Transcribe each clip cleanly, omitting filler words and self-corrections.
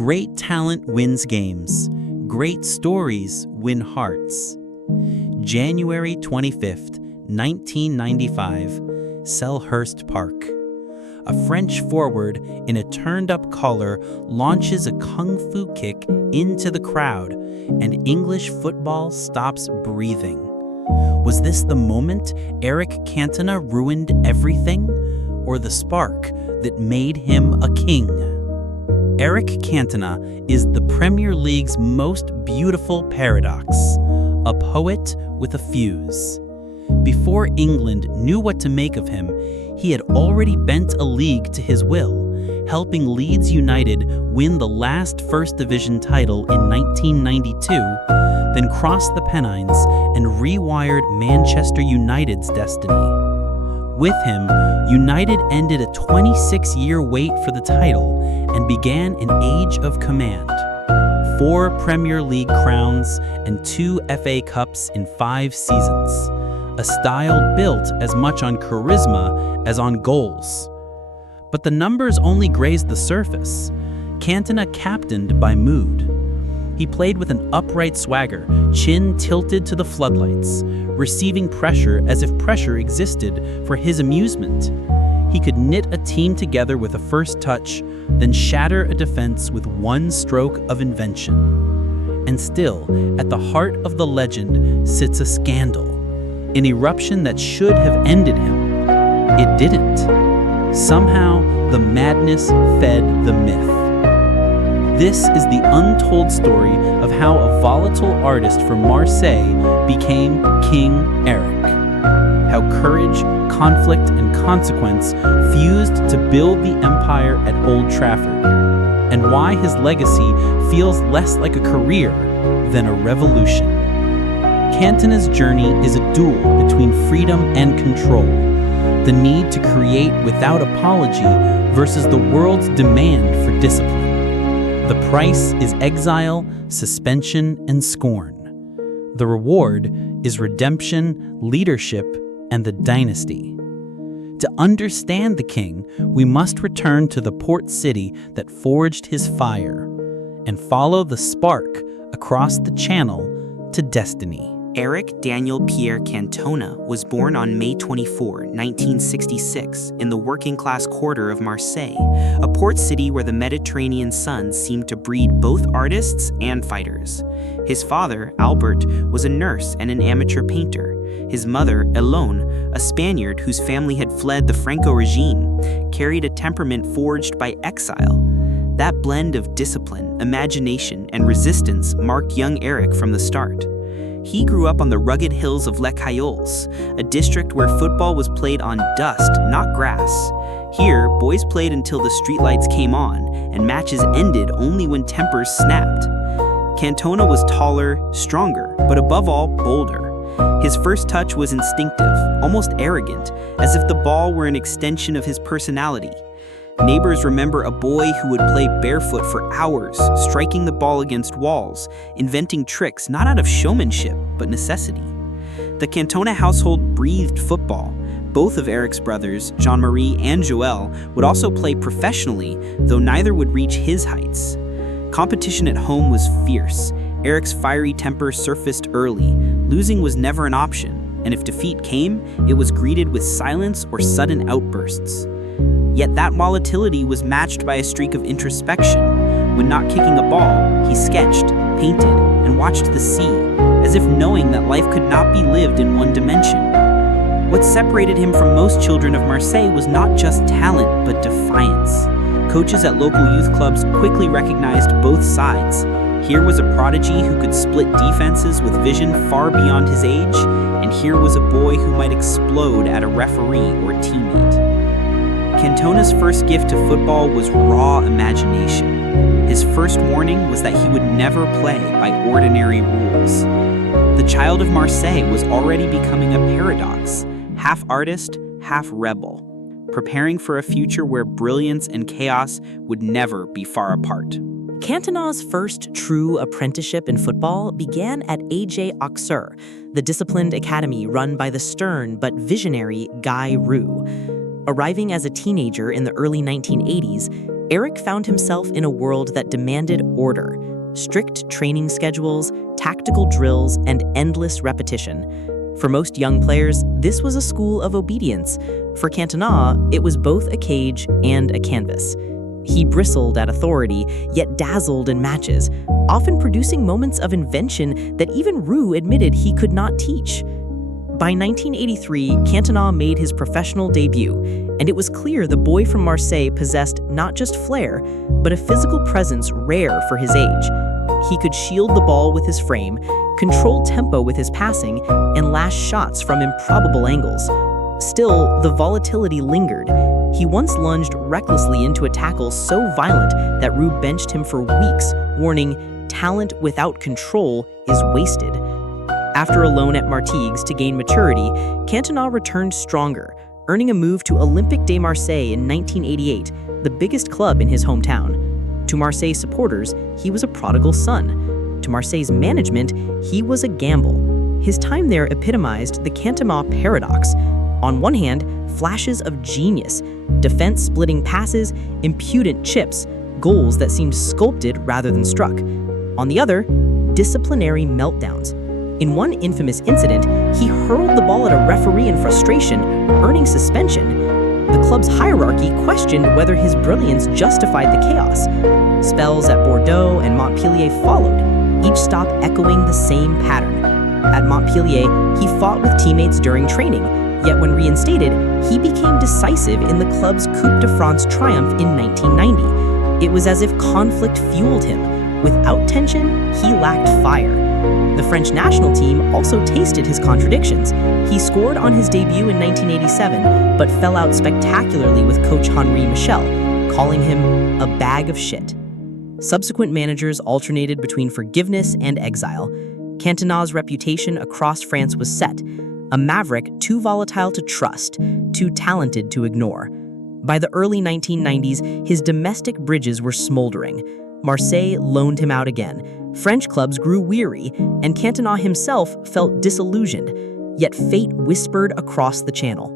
Great talent wins games. Great stories win hearts. January 25th, 1995, Selhurst Park. A French forward in a turned-up collar launches a kung fu kick into the crowd, and English football stops breathing. Was this the moment Eric Cantona ruined everything, or the spark that made him a king? Eric Cantona is the Premier League's most beautiful paradox, a poet with a fuse. Before England knew what to make of him, he had already bent a league to his will, helping Leeds United win the last First Division title in 1992, then crossed the Pennines and rewired Manchester United's destiny. With him, United ended a 26-year wait for the title and began an age of command. 4 Premier League crowns and 2 FA Cups in 5 seasons. A style built as much on charisma as on goals. But the numbers only grazed the surface. Cantona captained by mood. He played with an upright swagger, chin tilted to the floodlights, receiving pressure as if pressure existed for his amusement. He could knit a team together with a first touch, then shatter a defense with one stroke of invention. And still, at the heart of the legend sits a scandal, an eruption that should have ended him. It didn't. Somehow, the madness fed the myth. This is the untold story of how a volatile artist from Marseille became King Eric. How courage, conflict, and consequence fused to build the empire at Old Trafford. And why his legacy feels less like a career than a revolution. Cantona's journey is a duel between freedom and control. The need to create without apology versus the world's demand for discipline. The price is exile, suspension, and scorn. The reward is redemption, leadership, and the dynasty. To understand the king, we must return to the port city that forged his fire and follow the spark across the channel to destiny. Eric Daniel Pierre Cantona was born on May 24, 1966, in the working-class quarter of Marseille, a port city where the Mediterranean sun seemed to breed both artists and fighters. His father, Albert, was a nurse and an amateur painter. His mother, Elone, a Spaniard whose family had fled the Franco regime, carried a temperament forged by exile. That blend of discipline, imagination, and resistance marked young Eric from the start. He grew up on the rugged hills of Les Cayoles, a district where football was played on dust, not grass. Here, boys played until the streetlights came on, and matches ended only when tempers snapped. Cantona was taller, stronger, but above all, bolder. His first touch was instinctive, almost arrogant, as if the ball were an extension of his personality. Neighbors remember a boy who would play barefoot for hours, striking the ball against walls, inventing tricks not out of showmanship, but necessity. The Cantona household breathed football. Both of Eric's brothers, Jean-Marie and Joël, would also play professionally, though neither would reach his heights. Competition at home was fierce. Eric's fiery temper surfaced early. Losing was never an option, and if defeat came, it was greeted with silence or sudden outbursts. Yet that volatility was matched by a streak of introspection. When not kicking a ball, he sketched, painted, and watched the sea, as if knowing that life could not be lived in one dimension. What separated him from most children of Marseille was not just talent, but defiance. Coaches at local youth clubs quickly recognized both sides. Here was a prodigy who could split defenses with vision far beyond his age, and here was a boy who might explode at a referee or teammate. Cantona's first gift to football was raw imagination. His first warning was that he would never play by ordinary rules. The child of Marseille was already becoming a paradox, half artist, half rebel, preparing for a future where brilliance and chaos would never be far apart. Cantona's first true apprenticeship in football began at AJ Auxerre, the disciplined academy run by the stern but visionary Guy Roux. Arriving as a teenager in the early 1980s, Eric found himself in a world that demanded order, strict training schedules, tactical drills, and endless repetition. For most young players, this was a school of obedience. For Cantona, it was both a cage and a canvas. He bristled at authority, yet dazzled in matches, often producing moments of invention that even Roux admitted he could not teach. By 1983, Cantona made his professional debut, and it was clear the boy from Marseille possessed not just flair, but a physical presence rare for his age. He could shield the ball with his frame, control tempo with his passing, and lash shots from improbable angles. Still, the volatility lingered. He once lunged recklessly into a tackle so violent that Roux benched him for weeks, warning, "Talent without control is wasted." After a loan at Martigues to gain maturity, Cantona returned stronger, earning a move to Olympique de Marseille in 1988, the biggest club in his hometown. To Marseille supporters, he was a prodigal son. To Marseille's management, he was a gamble. His time there epitomized the Cantona paradox. On one hand, flashes of genius, defense-splitting passes, impudent chips, goals that seemed sculpted rather than struck. On the other, disciplinary meltdowns. In one infamous incident, he hurled the ball at a referee in frustration, earning suspension. The club's hierarchy questioned whether his brilliance justified the chaos. Spells at Bordeaux and Montpellier followed, each stop echoing the same pattern. At Montpellier, he fought with teammates during training, yet when reinstated, he became decisive in the club's Coupe de France triumph in 1990. It was as if conflict fueled him. Without tension, he lacked fire. The French national team also tasted his contradictions. He scored on his debut in 1987, but fell out spectacularly with coach Henri Michel, calling him a bag of shit. Subsequent managers alternated between forgiveness and exile. Cantona's reputation across France was set, a maverick too volatile to trust, too talented to ignore. By the early 1990s, his domestic bridges were smoldering. Marseille loaned him out again. French clubs grew weary, and Cantona himself felt disillusioned, yet fate whispered across the channel.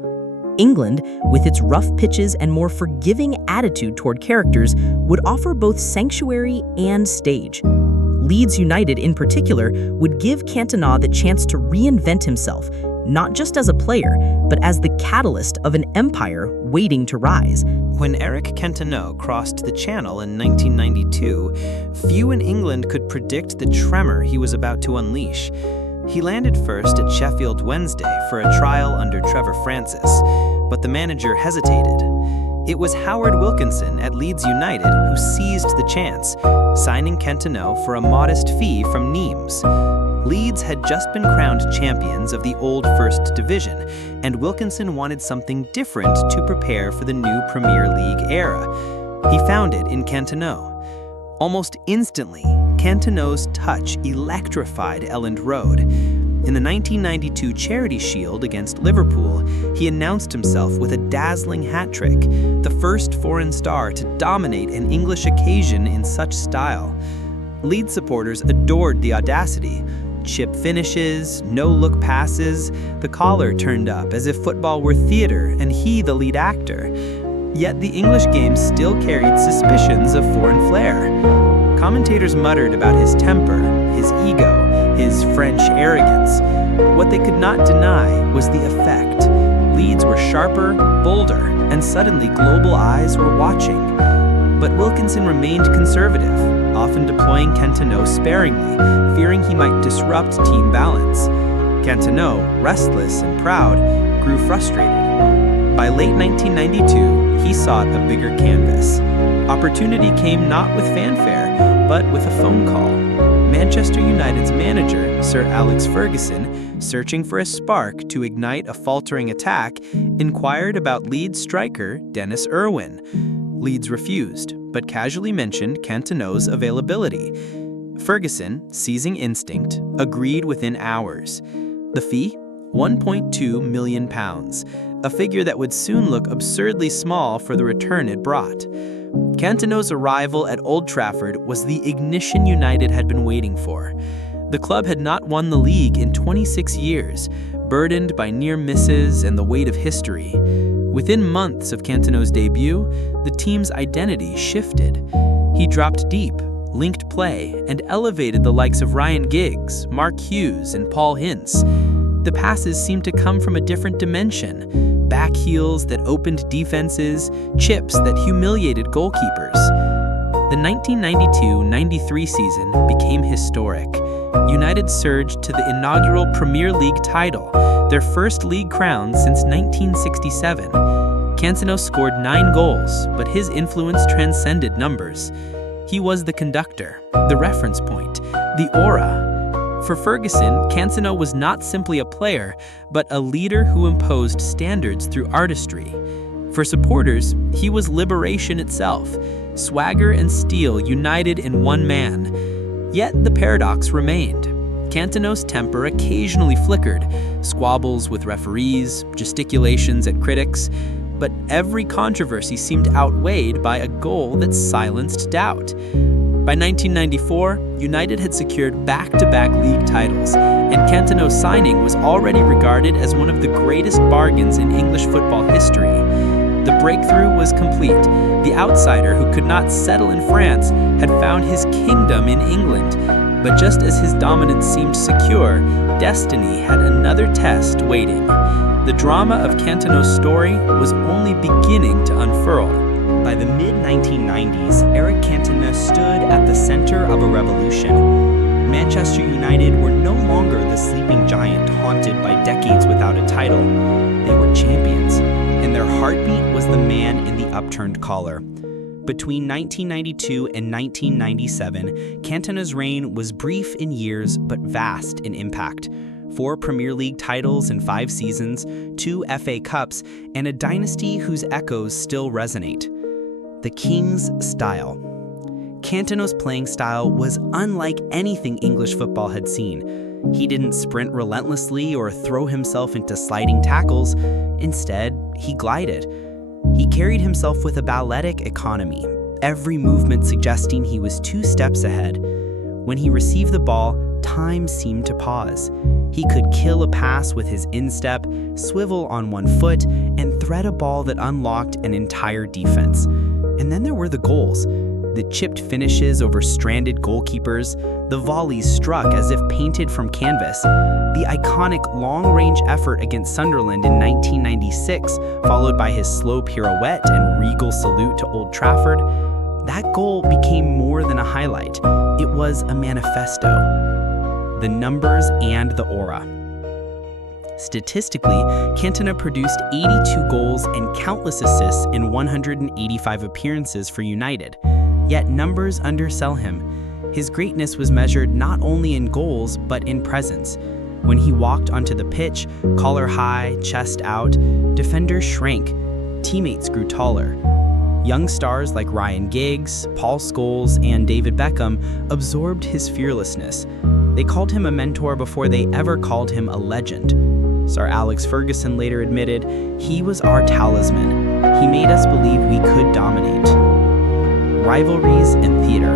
England, with its rough pitches and more forgiving attitude toward characters, would offer both sanctuary and stage. Leeds United, in particular, would give Cantona the chance to reinvent himself, not just as a player, but as the catalyst of an empire waiting to rise. When Eric Cantona crossed the Channel in 1992, few in England could predict the tremor he was about to unleash. He landed first at Sheffield Wednesday for a trial under Trevor Francis, but the manager hesitated. It was Howard Wilkinson at Leeds United who seized the chance, signing Cantona for a modest fee from Nimes. Leeds had just been crowned champions of the old First Division, and Wilkinson wanted something different to prepare for the new Premier League era. He found it in Cantona. Almost instantly, Cantona's touch electrified Elland Road. In the 1992 Charity Shield against Liverpool, he announced himself with a dazzling hat trick, the first foreign star to dominate an English occasion in such style. Leeds supporters adored the audacity. Chip finishes, no-look passes, the collar turned up as if football were theater and he the lead actor. Yet the English game still carried suspicions of foreign flair. Commentators muttered about his temper, his ego, his French arrogance. What they could not deny was the effect. Leeds were sharper, bolder, and suddenly global eyes were watching. But Wilkinson remained conservative, often deploying Cantona sparingly, fearing he might disrupt team balance. Cantona, restless and proud, grew frustrated. By late 1992, he sought a bigger canvas. Opportunity came not with fanfare, but with a phone call. Manchester United's manager, Sir Alex Ferguson, searching for a spark to ignite a faltering attack, inquired about Leeds striker Dennis Irwin. Leeds refused, but casually mentioned Cantona's availability. Ferguson, seizing instinct, agreed within hours. The fee? £1.2 million, a figure that would soon look absurdly small for the return it brought. Cantona's arrival at Old Trafford was the ignition United had been waiting for. The club had not won the league in 26 years, burdened by near misses and the weight of history. Within months of Cantona's debut, the team's identity shifted. He dropped deep, linked play, and elevated the likes of Ryan Giggs, Mark Hughes, and Paul Hintz. The passes seemed to come from a different dimension: back heels that opened defenses, chips that humiliated goalkeepers. The 1992-93 season became historic. United surged to the inaugural Premier League title, their first league crown since 1967. Cantona scored 9 goals, but his influence transcended numbers. He was the conductor, the reference point, the aura. For Ferguson, Cantona was not simply a player, but a leader who imposed standards through artistry. For supporters, he was liberation itself, swagger and steel united in one man. Yet the paradox remained. Cantona's temper occasionally flickered, squabbles with referees, gesticulations at critics, but every controversy seemed outweighed by a goal that silenced doubt. By 1994, United had secured back-to-back league titles, and Cantona's signing was already regarded as one of the greatest bargains in English football history. The breakthrough was complete. The outsider who could not settle in France had found his kingdom in England. But just as his dominance seemed secure, destiny had another test waiting. The drama of Cantona's story was only beginning to unfurl. By the mid-1990s, Eric Cantona stood at the center of a revolution. Manchester United were no longer the sleeping giant haunted by decades without a title. They were champions, and their heartbeat was the man in the upturned collar. Between 1992 and 1997, Cantona's reign was brief in years but vast in impact. 4 Premier League titles in 5 seasons, 2 FA Cups, and a dynasty whose echoes still resonate. The King's style. Cantona's playing style was unlike anything English football had seen. He didn't sprint relentlessly or throw himself into sliding tackles. Instead, he glided. He carried himself with a balletic economy, every movement suggesting he was 2 steps ahead. When he received the ball, time seemed to pause. He could kill a pass with his instep, swivel on one foot, and thread a ball that unlocked an entire defense. And then there were the goals. The chipped finishes over stranded goalkeepers, the volleys struck as if painted from canvas, the iconic long-range effort against Sunderland in 1996, followed by his slow pirouette and regal salute to Old Trafford. That goal became more than a highlight. It was a manifesto. The numbers and the aura. Statistically, Cantona produced 82 goals and countless assists in 185 appearances for United. Yet numbers undersell him. His greatness was measured not only in goals, but in presence. When he walked onto the pitch, collar high, chest out, defenders shrank, teammates grew taller. Young stars like Ryan Giggs, Paul Scholes, and David Beckham absorbed his fearlessness. They called him a mentor before they ever called him a legend. Sir Alex Ferguson later admitted, "He was our talisman. He made us believe we could dominate." Rivalries and theater.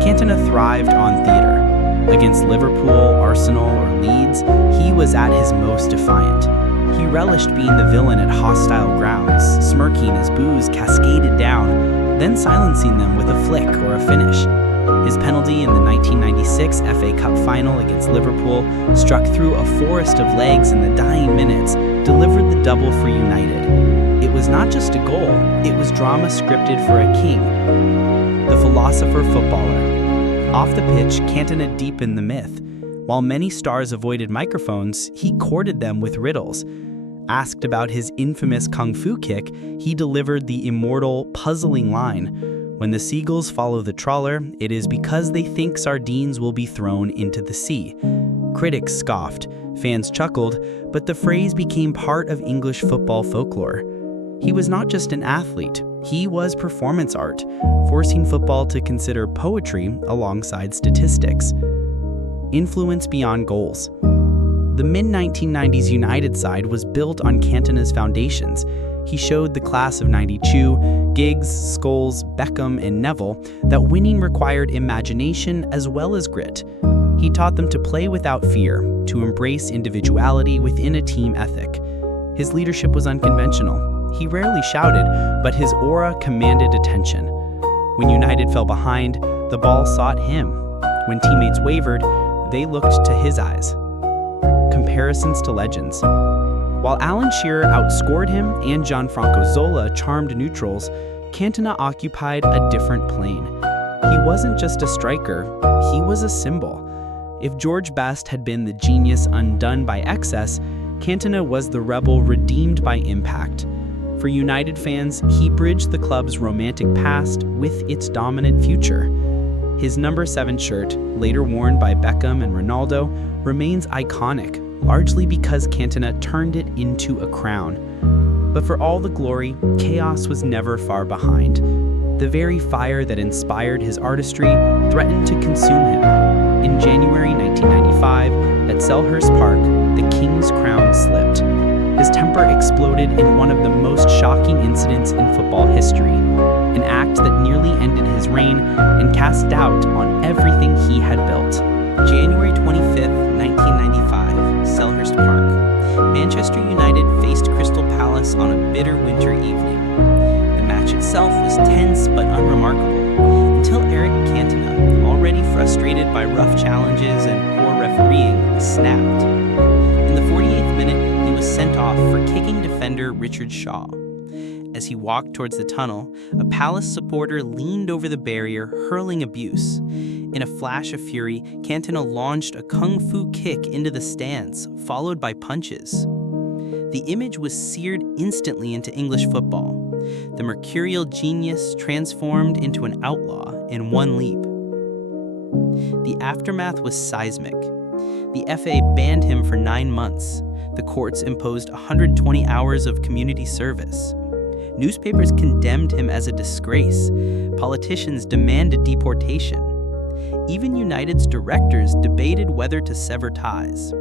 Cantona thrived on theater. Against Liverpool, Arsenal, or Leeds, he was at his most defiant. He relished being the villain at hostile grounds, smirking as boos cascaded down, then silencing them with a flick or a finish. His penalty in the 1996 FA Cup final against Liverpool, struck through a forest of legs in the dying minutes, delivered the double for United. It was not just a goal, it was drama scripted for a king. The philosopher footballer. Off the pitch, Cantona deepened the myth. While many stars avoided microphones, he courted them with riddles. Asked about his infamous kung fu kick, he delivered the immortal, puzzling line, "When the seagulls follow the trawler, it is because they think sardines will be thrown into the sea." Critics scoffed, fans chuckled, but the phrase became part of English football folklore. He was not just an athlete, he was performance art, forcing football to consider poetry alongside statistics. Influence beyond goals. The mid-1990s United side was built on Cantona's foundations. He showed the class of '92, Giggs, Scholes, Beckham, and Neville, that winning required imagination as well as grit. He taught them to play without fear, to embrace individuality within a team ethic. His leadership was unconventional. He rarely shouted, but his aura commanded attention. When United fell behind, the ball sought him. When teammates wavered, they looked to his eyes. Comparisons to legends. While Alan Shearer outscored him and Gianfranco Zola charmed neutrals, Cantona occupied a different plane. He wasn't just a striker, he was a symbol. If George Best had been the genius undone by excess, Cantona was the rebel redeemed by impact. For United fans, he bridged the club's romantic past with its dominant future. His number 7 shirt, later worn by Beckham and Ronaldo, remains iconic, largely because Cantona turned it into a crown. But for all the glory, chaos was never far behind. The very fire that inspired his artistry threatened to consume him. In January 1995, at Selhurst Park, the King's crown slipped. His temper exploded in one of the most shocking incidents in football history, an act that nearly ended his reign and cast doubt on everything he had built. January 25th, 1995, Selhurst Park. Manchester United faced Crystal Palace on a bitter winter evening. The match itself was tense but unremarkable, until Eric Cantona, already frustrated by rough challenges and poor refereeing, snapped. In the 48th minute, he was sent off for kicking defender Richard Shaw. As he walked towards the tunnel, a Palace supporter leaned over the barrier, hurling abuse. In a flash of fury, Cantona launched a kung fu kick into the stands, followed by punches. The image was seared instantly into English football. The mercurial genius transformed into an outlaw in one leap. The aftermath was seismic. The FA banned him for 9 months. The courts imposed 120 hours of community service. Newspapers condemned him as a disgrace. Politicians demanded deportation. Even United's directors debated whether to sever ties.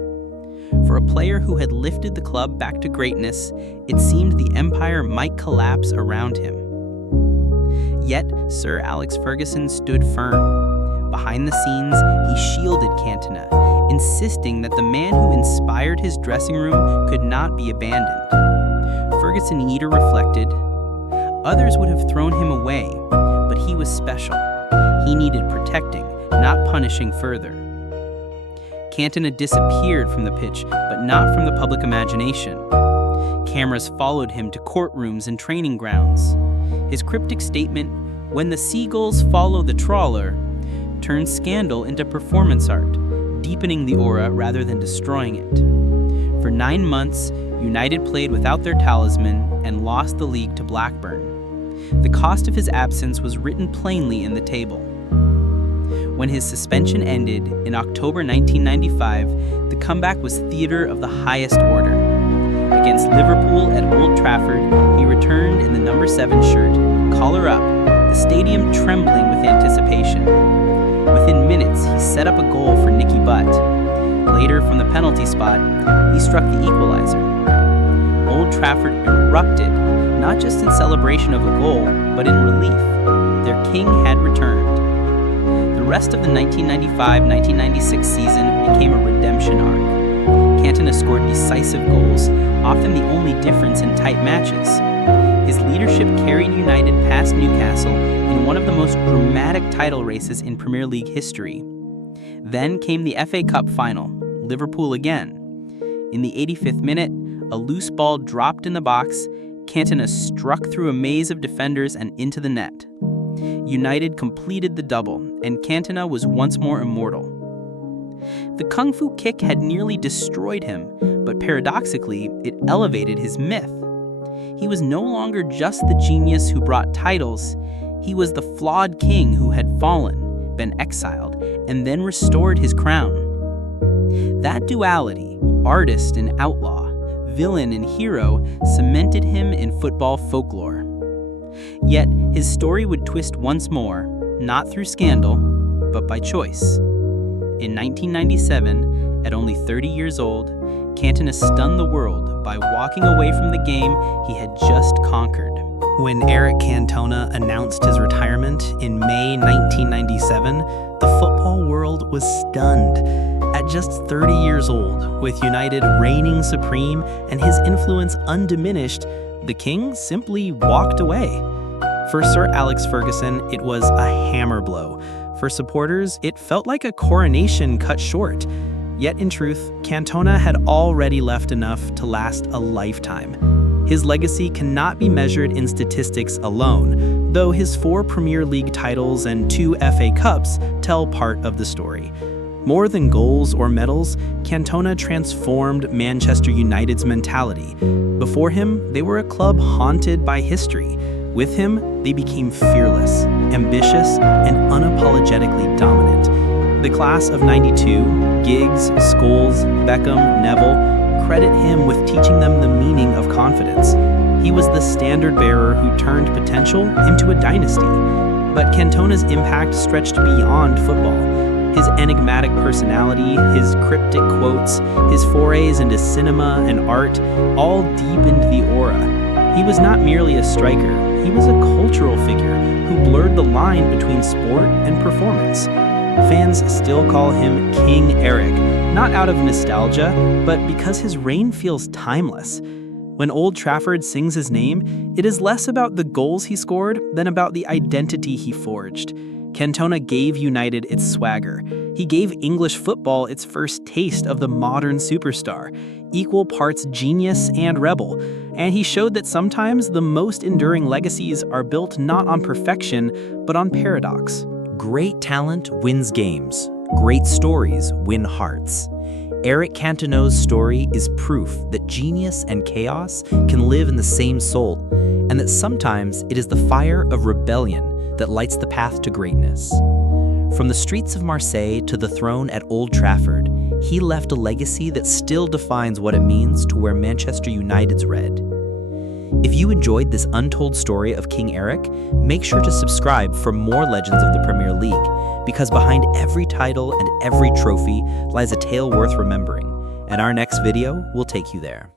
For a player who had lifted the club back to greatness, it seemed the empire might collapse around him. Yet, Sir Alex Ferguson stood firm. Behind the scenes, he shielded Cantona, insisting that the man who inspired his dressing room could not be abandoned. Ferguson later reflected, "Others would have thrown him away, but he was special. He needed protecting, not punishing further." Cantona disappeared from the pitch, but not from the public imagination. Cameras followed him to courtrooms and training grounds. His cryptic statement, "When the seagulls follow the trawler," turned scandal into performance art, deepening the aura rather than destroying it. For 9 months, United played without their talisman and lost the league to Blackburn. The cost of his absence was written plainly in the table. When his suspension ended in October 1995, the comeback was theater of the highest order. Against Liverpool at Old Trafford, he returned in the number 7 shirt, collar up, the stadium trembling with anticipation. Within minutes, he set up a goal for Nicky Butt. Later, from the penalty spot, he struck the equalizer. Old Trafford erupted, not just in celebration of a goal, but in relief. Their king had returned. The rest of the 1995-1996 season became a redemption arc. Cantona scored decisive goals, often the only difference in tight matches. His leadership carried United past Newcastle in one of the most dramatic title races in Premier League history. Then came the FA Cup final, Liverpool again. In the 85th minute, a loose ball dropped in the box. Cantona struck through a maze of defenders and into the net. United completed the double, and Cantona was once more immortal. The kung fu kick had nearly destroyed him, but paradoxically, it elevated his myth. He was no longer just the genius who brought titles. He was the flawed king who had fallen, been exiled, and then restored his crown. That duality, artist and outlaw, villain and hero, cemented him in football folklore. Yet, his story would twist once more, not through scandal, but by choice. In 1997, at only 30 years old, Cantona stunned the world by walking away from the game he had just conquered. When Eric Cantona announced his retirement in May 1997, the football world was stunned. At just 30 years old, with United reigning supreme and his influence undiminished, the king simply walked away. For Sir Alex Ferguson, it was a hammer blow. For supporters, it felt like a coronation cut short. Yet in truth, Cantona had already left enough to last a lifetime. His legacy cannot be measured in statistics alone, though his 4 Premier League titles and 2 FA Cups tell part of the story. More than goals or medals, Cantona transformed Manchester United's mentality. Before him, they were a club haunted by history. With him, they became fearless, ambitious, and unapologetically dominant. The class of '92, Giggs, Scholes, Beckham, Neville, credit him with teaching them the meaning of confidence. He was the standard bearer who turned potential into a dynasty. But Cantona's impact stretched beyond football. His enigmatic personality, his cryptic quotes, his forays into cinema and art all deepened the aura. He was not merely a striker, he was a cultural figure who blurred the line between sport and performance. Fans still call him King Eric, not out of nostalgia, but because his reign feels timeless. When Old Trafford sings his name, it is less about the goals he scored than about the identity he forged. Cantona gave United its swagger. He gave English football its first taste of the modern superstar, equal parts genius and rebel. And he showed that sometimes the most enduring legacies are built not on perfection, but on paradox. Great talent wins games. Great stories win hearts. Eric Cantona's story is proof that genius and chaos can live in the same soul, and that sometimes it is the fire of rebellion that lights the path to greatness. From the streets of Marseille to the throne at Old Trafford, he left a legacy that still defines what it means to wear Manchester United's red. If you enjoyed this untold story of King Eric, make sure to subscribe for more legends of the Premier League, because behind every title and every trophy lies a tale worth remembering. And our next video will take you there.